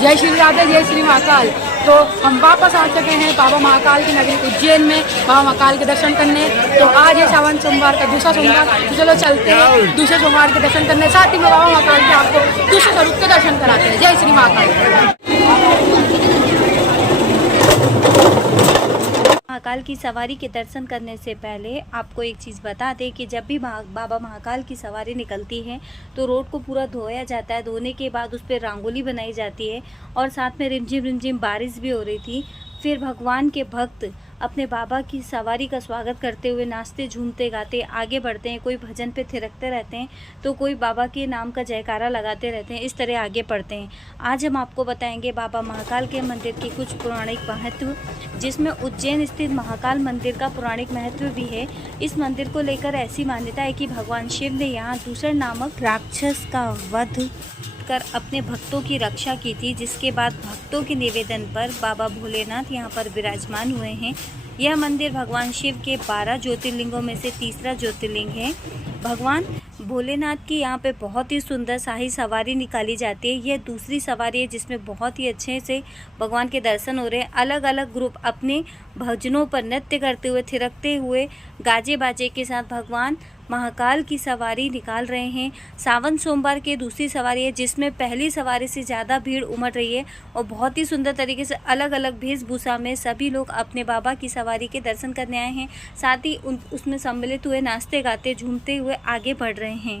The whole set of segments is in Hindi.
जय श्री राधे, जय श्री महाकाल। तो हम वापस आ चुके हैं बाबा महाकाल की नगरी उज्जैन में बाबा महाकाल के दर्शन करने। तो आज है सावन सोमवार का दूसरा सोमवार, तो चलो चलते हैं दूसरे सोमवार के दर्शन करने, साथ ही में बाबा महाकाल के आपको दूसरे स्वरूप के दर्शन कराते हैं। जय श्री महाकाल। महाकाल की सवारी के दर्शन करने से पहले आपको एक चीज़ बता दें कि जब भी बाबा महाकाल की सवारी निकलती है तो रोड को पूरा धोया जाता है। धोने के बाद उस पर रंगोली बनाई जाती है और साथ में रिमझिम बारिश भी हो रही थी। फिर भगवान के भक्त अपने बाबा की सवारी का स्वागत करते हुए नाचते झूमते गाते आगे बढ़ते हैं। कोई भजन पे थिरकते रहते हैं तो कोई बाबा के नाम का जयकारा लगाते रहते हैं। इस तरह आगे बढ़ते हैं। आज हम आपको बताएंगे बाबा महाकाल के मंदिर के कुछ पौराणिक महत्व, जिसमें उज्जैन स्थित महाकाल मंदिर का पौराणिक महत्व भी है। इस मंदिर को लेकर ऐसी मान्यता है कि भगवान शिव ने यहाँ दूसर नामक राक्षस का वध कर अपने भक्तों की रक्षा की थी, जिसके बाद भक्तों के निवेदन पर बाबा भोलेनाथ यहाँ पर विराजमान हुए हैं। यह मंदिर भगवान शिव के 12 ज्योतिर्लिंगों में से तीसरा ज्योतिर्लिंग है। भगवान भोलेनाथ की यहाँ पे बहुत ही सुंदर शाही सवारी निकाली जाती है। यह दूसरी सवारी है जिसमें बहुत ही अच्छे से भगवान के दर्शन हो रहे हैं। अलग अलग ग्रुप अपने भजनों पर नृत्य करते हुए थिरकते हुए गाजे बाजे के साथ भगवान महाकाल की सवारी निकाल रहे हैं। सावन सोमवार की दूसरी सवारी है जिसमें पहली सवारी से ज़्यादा भीड़ उमड़ रही है और बहुत ही सुंदर तरीके से अलग अलग वेशभूषा में सभी लोग अपने बाबा की सवारी के दर्शन करने आए हैं। साथ ही उसमें सम्मिलित हुए नाचते गाते झूमते हुए आगे बढ़ रहे हैं।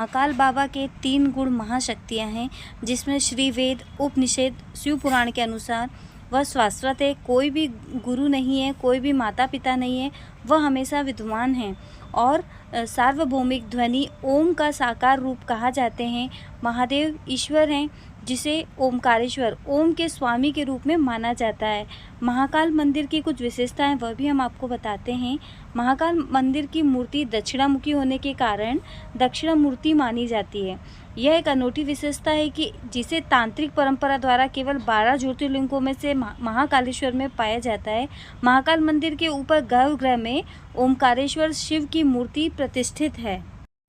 महाकाल बाबा के 3 गुण महाशक्तियाँ हैं, जिसमें श्री वेद उपनिषद शिव पुराण के अनुसार वह शाश्वत है। कोई भी गुरु नहीं है, कोई भी माता पिता नहीं है, वह हमेशा विद्वान हैं और सार्वभौमिक ध्वनि ओम का साकार रूप कहा जाते हैं। महादेव ईश्वर हैं जिसे ओमकारेश्वर ओम के स्वामी के रूप में माना जाता है। महाकाल मंदिर की कुछ विशेषताएं वह भी हम आपको बताते हैं। महाकाल मंदिर की मूर्ति दक्षिणामुखी होने के कारण दक्षिणामूर्ति मानी जाती है। यह एक अनूठी विशेषता है कि जिसे तांत्रिक परंपरा द्वारा केवल 12 ज्योतिर्लिंगों में से महाकालेश्वर में पाया जाता है। महाकाल मंदिर के ऊपर गर्भगृह में ओमकारेश्वर शिव की मूर्ति प्रतिष्ठित है।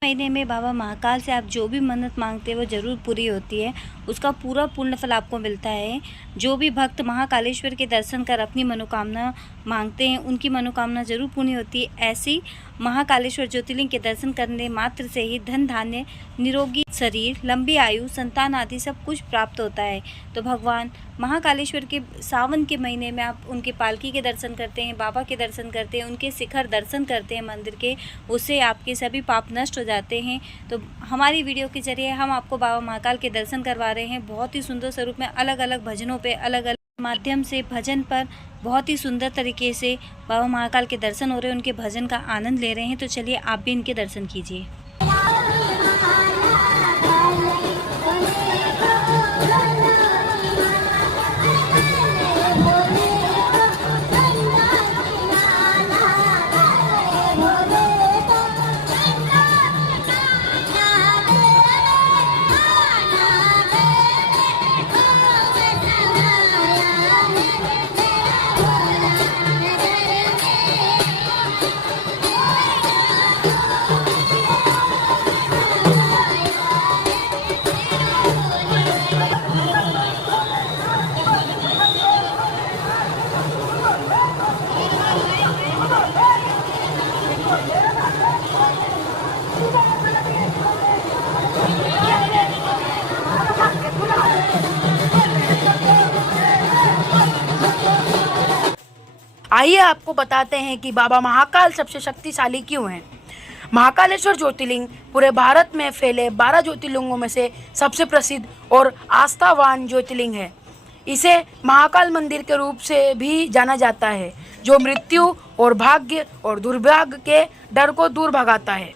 महीने में बाबा महाकाल से आप जो भी मन्नत मांगते हैं वो ज़रूर पूरी होती है, उसका पूरा पूर्ण फल आपको मिलता है। जो भी भक्त महाकालेश्वर के दर्शन कर अपनी मनोकामना मांगते हैं उनकी मनोकामना जरूर पूर्ण होती है। ऐसी महाकालेश्वर ज्योतिर्लिंग के दर्शन करने मात्र से ही धन धान्य, निरोगी शरीर, लंबी आयु, संतान आदि सब कुछ प्राप्त होता है। तो भगवान महाकालेश्वर के सावन के महीने में आप उनके पालकी के दर्शन करते हैं, बाबा के दर्शन करते हैं, उनके शिखर दर्शन करते हैं मंदिर के, उससे आपके सभी पाप नष्ट हो जाते हैं। तो हमारी वीडियो के जरिए हम आपको बाबा महाकाल के दर्शन करवा रहे हैं। बहुत ही सुंदर स्वरूप में अलग अलग भजनों पे, अलग अलग माध्यम से भजन पर बहुत ही सुंदर तरीके से बाबा महाकाल के दर्शन हो रहे हैं, उनके भजन का आनंद ले रहे हैं। तो चलिए आप भी इनके दर्शन कीजिए। आइए आपको बताते हैं कि बाबा महाकाल सबसे शक्तिशाली क्यों हैं। महाकालेश्वर ज्योतिर्लिंग पूरे भारत में फैले 12 ज्योतिर्लिंगों में से सबसे प्रसिद्ध और आस्थावान ज्योतिर्लिंग है। इसे महाकाल मंदिर के रूप से भी जाना जाता है, जो मृत्यु और भाग्य और दुर्भाग्य के डर को दूर भगाता है।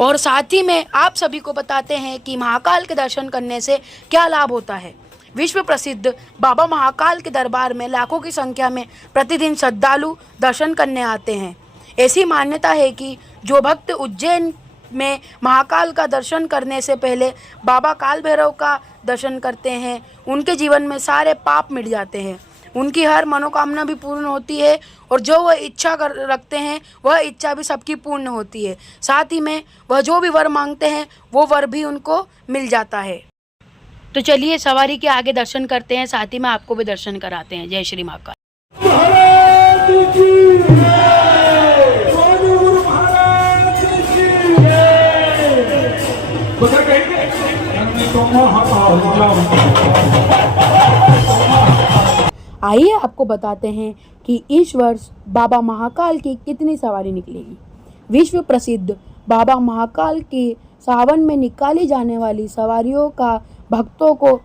और साथ ही में आप सभी को बताते हैं कि महाकाल के दर्शन करने से क्या लाभ होता है। विश्व प्रसिद्ध बाबा महाकाल के दरबार में लाखों की संख्या में प्रतिदिन श्रद्धालु दर्शन करने आते हैं। ऐसी मान्यता है कि जो भक्त उज्जैन में महाकाल का दर्शन करने से पहले बाबा काल भैरव का दर्शन करते हैं, उनके जीवन में सारे पाप मिट जाते हैं। उनकी हर मनोकामना भी पूर्ण होती है और जो वह इच्छा रखते हैं वह इच्छा भी सबकी पूर्ण होती है। साथ ही में वह जो भी वर मांगते हैं वो वर भी उनको मिल जाता है। तो चलिए सवारी के आगे दर्शन करते हैं, साथ ही में आपको भी दर्शन कराते हैं। जय श्री महाकाल। आइए आपको बताते हैं कि इस वर्ष बाबा महाकाल की कितनी सवारी निकलेगी। विश्व प्रसिद्ध बाबा महाकाल की सावन में निकाली जाने वाली सवारियों का भक्तों को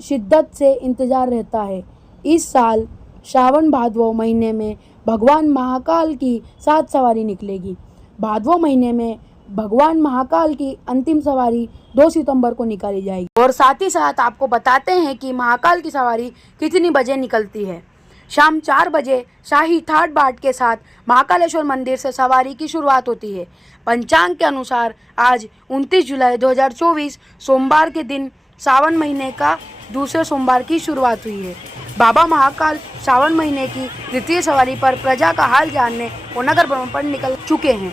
शिद्दत से इंतजार रहता है। इस साल श्रावण भादव महीने में भगवान महाकाल की 7 सवारी निकलेगी। भादव महीने में भगवान महाकाल की अंतिम सवारी 2 सितंबर को निकाली जाएगी। और साथ ही साथ आपको बताते हैं कि महाकाल की सवारी कितनी बजे निकलती है। शाम 4 बजे शाही थाट बाट के साथ महाकालेश्वर मंदिर से सवारी की शुरुआत होती है। पंचांग के अनुसार आज 29 जुलाई 2024 सोमवार के दिन सावन महीने का दूसरे सोमवार की शुरुआत हुई है। बाबा महाकाल सावन महीने की द्वितीय सवारी पर प्रजा का हाल जानने और नगर भ्रमण पर निकल चुके हैं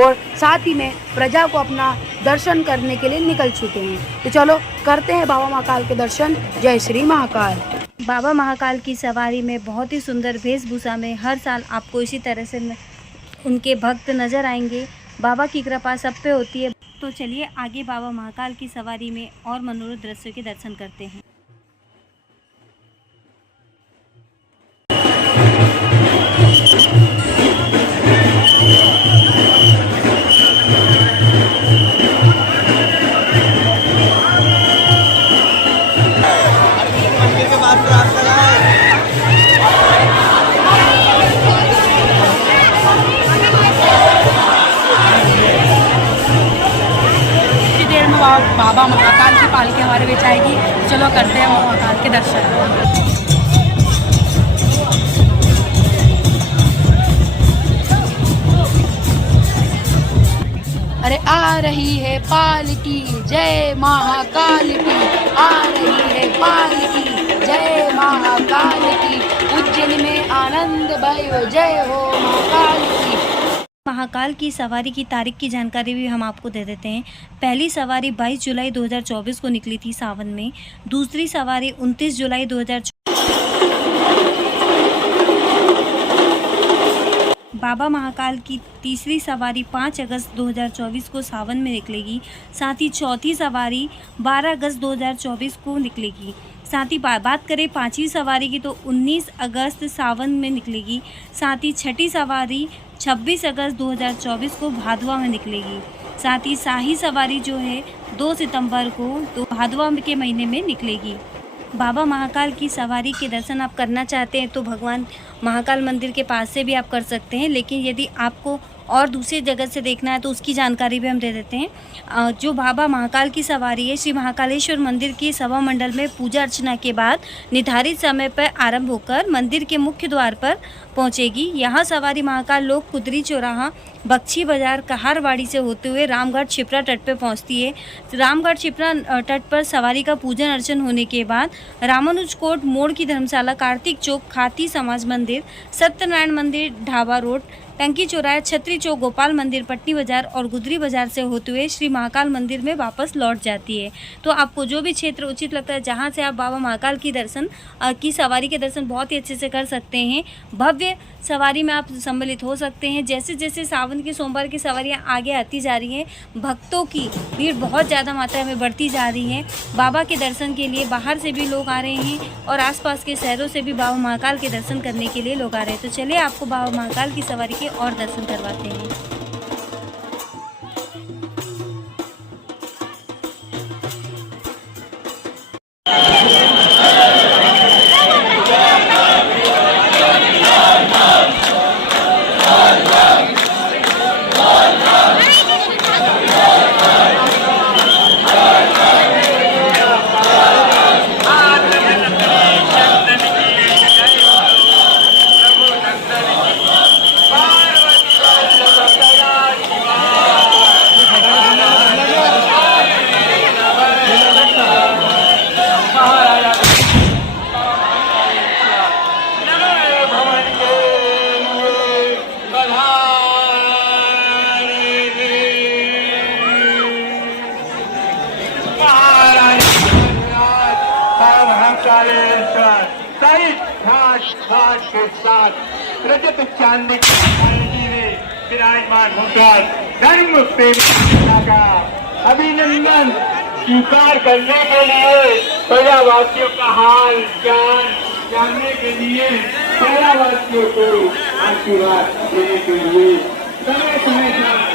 और साथ ही में प्रजा को अपना दर्शन करने के लिए निकल चुके हैं। तो चलो करते हैं बाबा महाकाल के दर्शन। जय श्री महाकाल। बाबा महाकाल की सवारी में बहुत ही सुंदर वेशभूषा में हर साल आपको इसी तरह से उनके भक्त नज़र आएंगे। बाबा की कृपा सब पे होती है। तो चलिए आगे बाबा महाकाल की सवारी में और मनोरम दृश्यों के दर्शन करते हैं। बाबा महाकाल की पालकी हमारे बीच आएगी। चलो करते हैं महाकाल के दर्शन। अरे आ रही है पालकी जय महाकाल की, आ रही है पालकी जय महाकाल की, उज्जैन में आनंद भयो जय हो महाकाल की। महाकाल की सवारी की तारीख की जानकारी भी हम आपको दे देते हैं। पहली सवारी 22 जुलाई 2024 को निकली थी सावन में। दूसरी सवारी 29 जुलाई 2024। बाबा महाकाल की तीसरी सवारी 5 अगस्त 2024 को सावन में निकलेगी। साथ ही चौथी सवारी 12 अगस्त 2024 को निकलेगी। साथ ही बात करें 5वीं सवारी की तो 19 अगस्त सावन में निकलेगी। साथ ही छठी सवारी 26 अगस्त 2024 को भादवा में निकलेगी। साथ ही शाही सवारी जो है 2 सितंबर को तो भादवा के महीने में निकलेगी। बाबा महाकाल की सवारी के दर्शन आप करना चाहते हैं तो भगवान महाकाल मंदिर के पास से भी आप कर सकते हैं, लेकिन यदि आपको और दूसरी जगह से देखना है तो उसकी जानकारी भी हम दे देते हैं। जो बाबा महाकाल की सवारी है श्री महाकालेश्वर मंदिर की सभा मंडल में पूजा अर्चना के बाद निर्धारित समय पर आरंभ होकर मंदिर के मुख्य द्वार पर पहुंचेगी। यहाँ सवारी महाकाल लोग कुदरी चौराहा, बख्शी बाजार, कहारवाड़ी से होते हुए रामगढ़ छिपरा तट पर पहुंचती है। रामगढ़ छिपरा तट पर सवारी का पूजन अर्चन होने के बाद रामानुज कोट मोड़ की धर्मशाला, कार्तिक चौक, खाती समाज मंदिर, सत्यनारायण मंदिर, ढाबा रोड, टंकी चौराहा, छत्री चौक, गोपाल मंदिर, पट्टी बाजार और गुदरी बाजार से होते हुए श्री महाकाल मंदिर में वापस लौट जाती है। तो आपको जो भी क्षेत्र उचित लगता है जहां से आप बाबा महाकाल की सवारी के दर्शन बहुत ही अच्छे से कर सकते हैं। भव्य सवारी में आप सम्मिलित हो सकते हैं। जैसे जैसे सावन के सोमवार की सवारियां आगे आती जा रही हैं, भक्तों की भीड़ बहुत ज़्यादा मात्रा में बढ़ती जा रही है। बाबा के दर्शन के लिए बाहर से भी लोग आ रहे हैं और आसपास के शहरों से भी बाबा महाकाल के दर्शन करने के लिए लोग आ रहे हैं। तो चलिए आपको बाबा महाकाल की सवारी के और दर्शन करवाते हैं। आठ घाट के साथ रजत चांदी की आरती में विराजमान होकर धर्म प्रेमी का अभिनंदन स्वीकार करने के लिए प्रजावासियों का हाल जानने के लिए प्रजावासियों को आशीर्वाद देने के लिए समय समय पर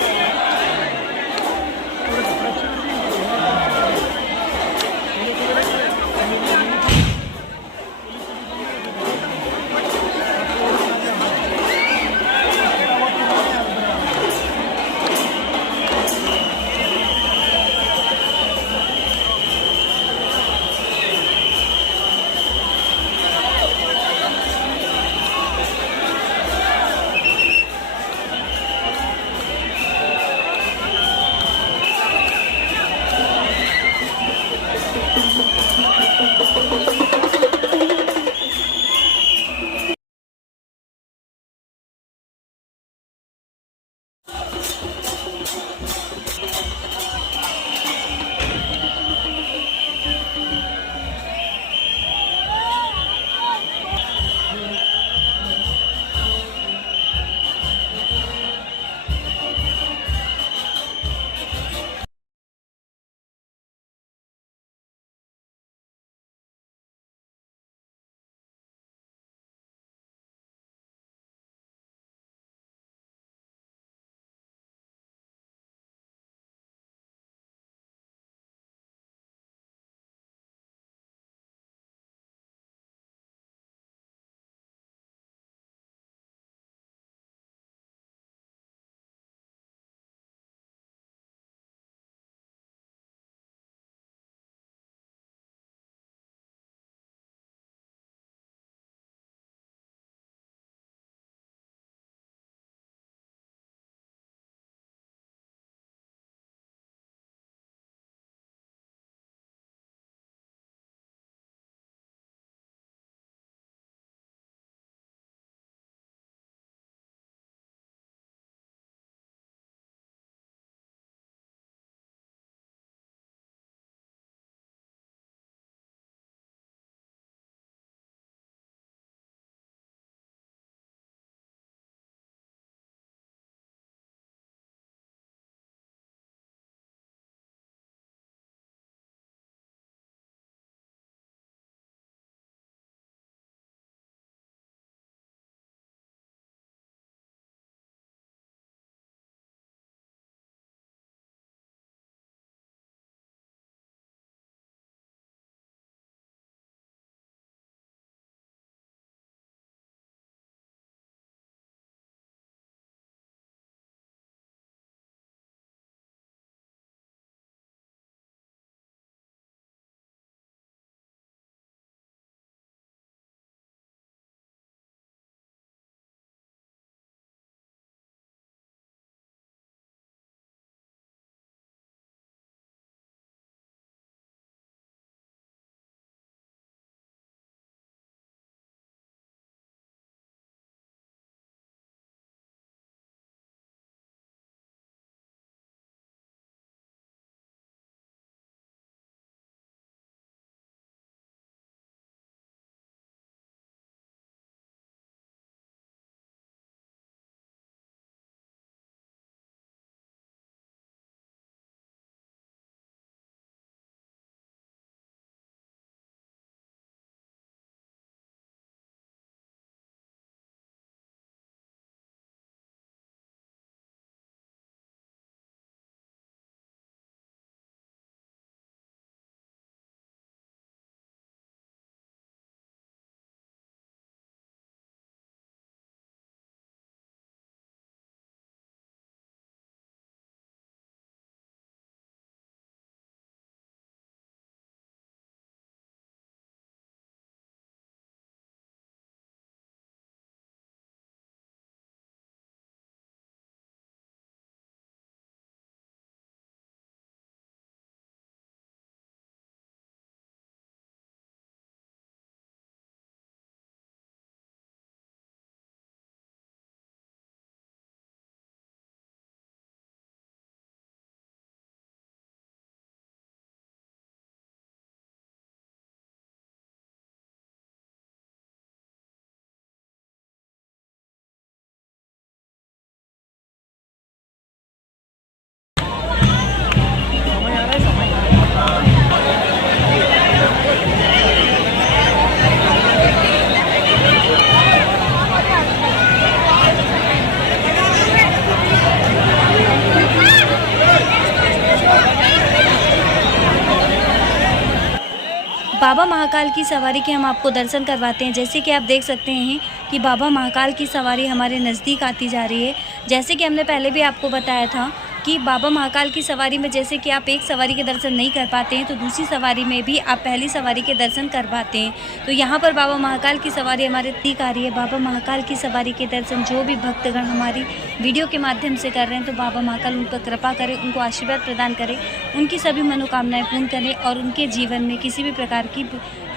बाबा महाकाल की सवारी के हम आपको दर्शन करवाते हैं। जैसे कि आप देख सकते हैं कि बाबा महाकाल की सवारी हमारे नज़दीक आती जा रही है। जैसे कि हमने पहले भी आपको बताया था कि बाबा महाकाल की सवारी में जैसे कि आप एक सवारी के दर्शन नहीं कर पाते हैं तो दूसरी सवारी में भी आप पहली सवारी के दर्शन कर पाते हैं। तो यहाँ पर बाबा महाकाल की सवारी हमारे नज़दीक आ रही है। बाबा महाकाल की सवारी के दर्शन जो भी भक्तगण हमारी वीडियो के माध्यम से कर रहे हैं तो बाबा महाकाल उन पर कृपा करें, उनको आशीर्वाद प्रदान करें, उनकी सभी मनोकामनाएं पूर्ण करें और उनके जीवन में किसी भी प्रकार की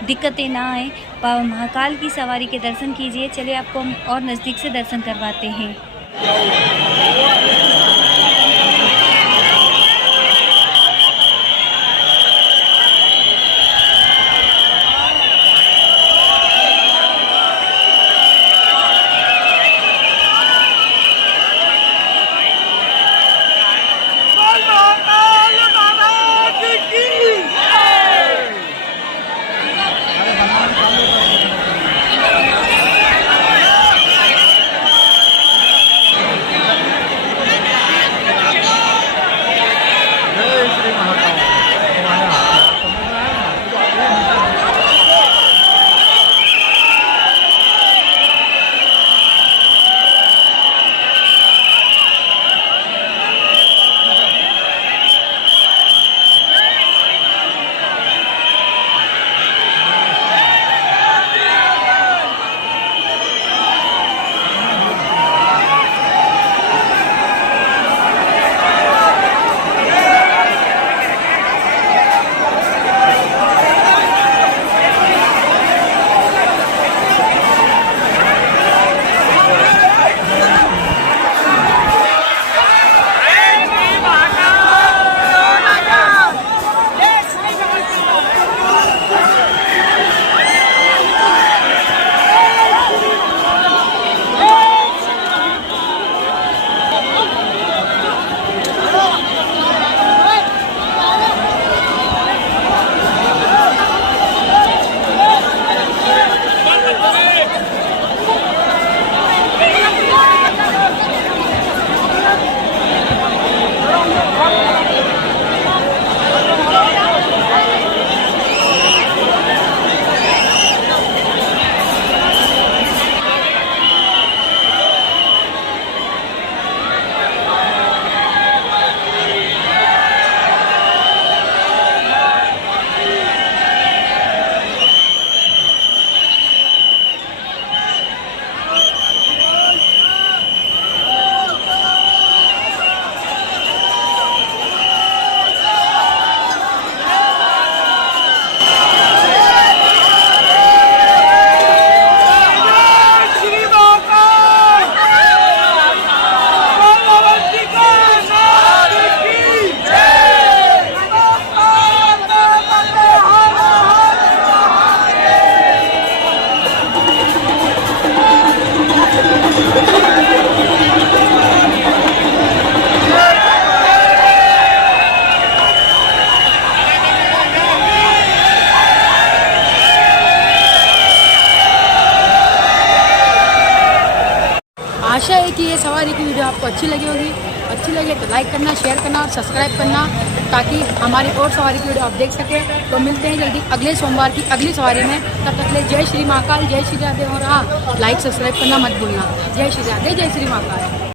दिक्कतें ना आए। बाबा महाकाल की सवारी के दर्शन कीजिए। चलिए आपको हम और नज़दीक से दर्शन करवाते हैं। आशा है कि ये सवारी की वीडियो आपको अच्छी लगी होगी। अच्छी लगे तो लाइक करना, शेयर करना और सब्सक्राइब करना ताकि हमारी और सवारी की वीडियो आप देख सकें। तो मिलते हैं जल्दी अगले सोमवार की अगली सवारी में। तब तक ले जय श्री महाकाल, जय श्री राधे। और हाँ, लाइक सब्सक्राइब करना मत भूलना। जय श्री राधे, जय श्री महाकाल।